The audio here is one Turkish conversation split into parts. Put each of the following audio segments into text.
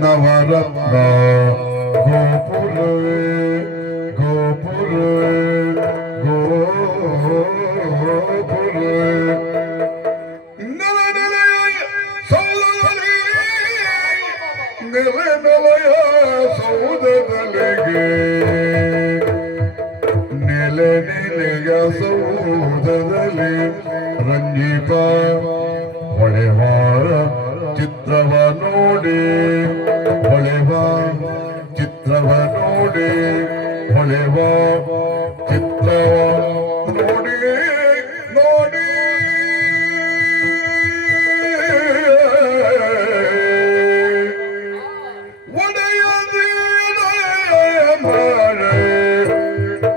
నవరత్న గోపురే గోపురే గోపురే నెల నెల నెల నెల ಚಿತ್ರವನೋಡೆ ಹೊಳೆವ ಚಿತ್ರವ ನೋಡೆ ಹೊಳೆವ ಚಿತ್ರವ ನೋಡಿ ನೋಡಿ ಒಡೆಯದೇ ಮಳೆ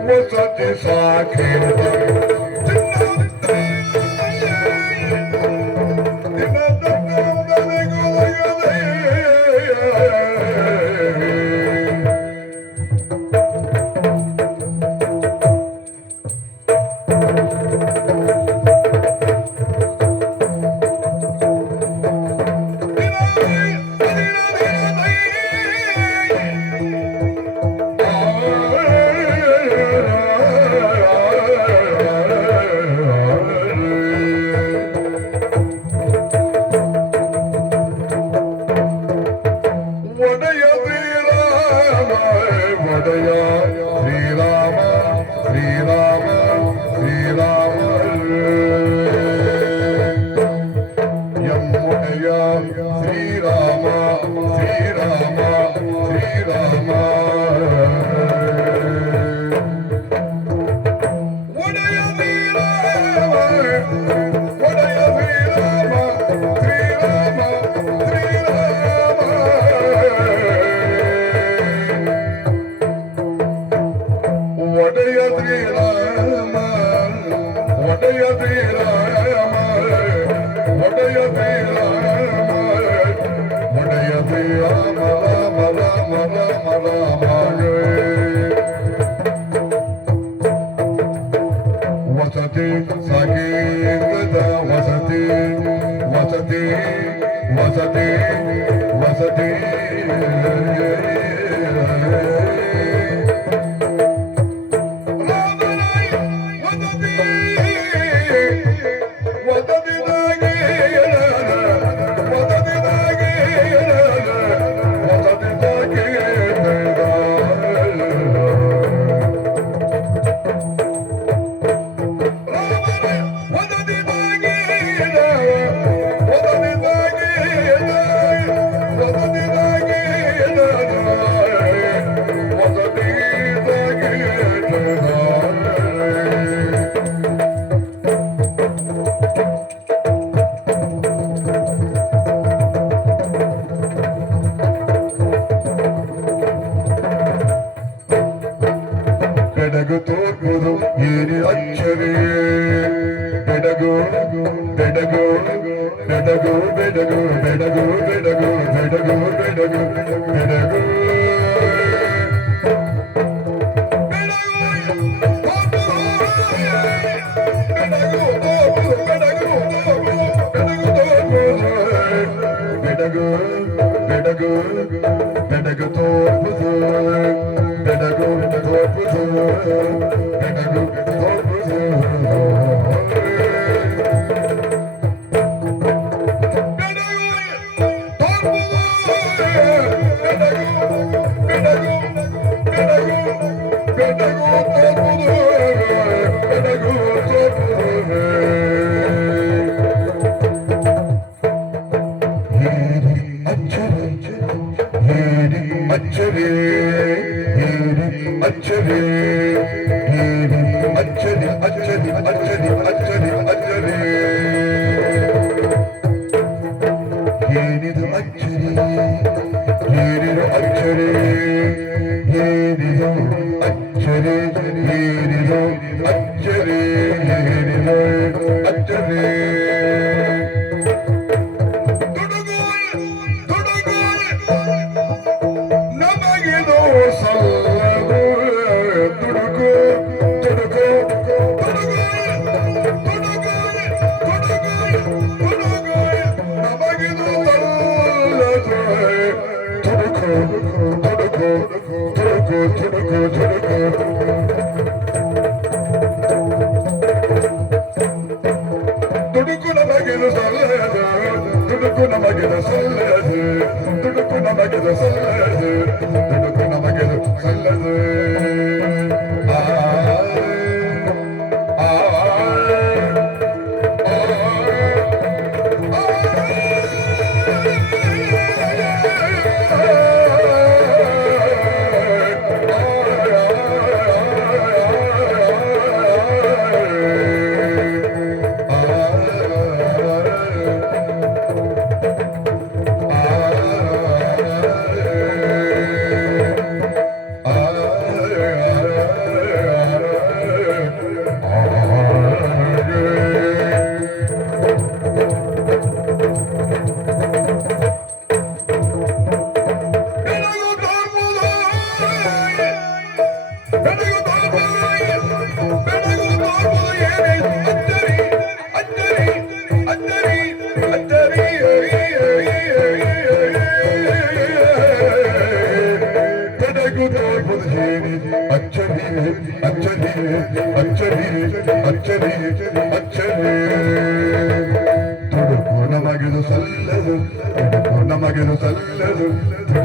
ಹೊಸತಿ ಸಾಕಿರುವ وسطي وسطي وسطي ಕಡೆ அச்சரி அச்சரி அச்சரி அச்சரி அச்சரி அச்சரி ஏனிது அச்சரி ஏனிது அச்சரி ஏனிது அச்சரி ஏனிது அச்சரி ஏனிது அச்சரி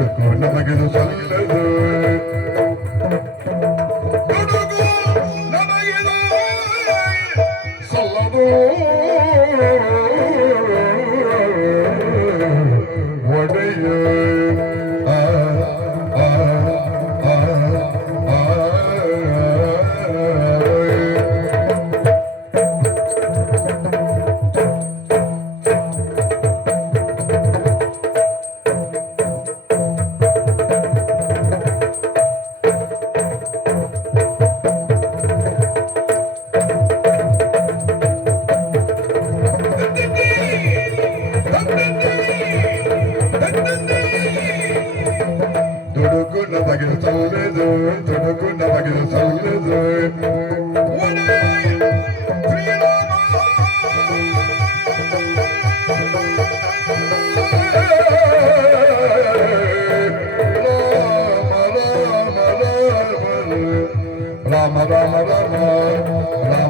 I'm gonna que no sale de hoy. Rama Rama Rama Rama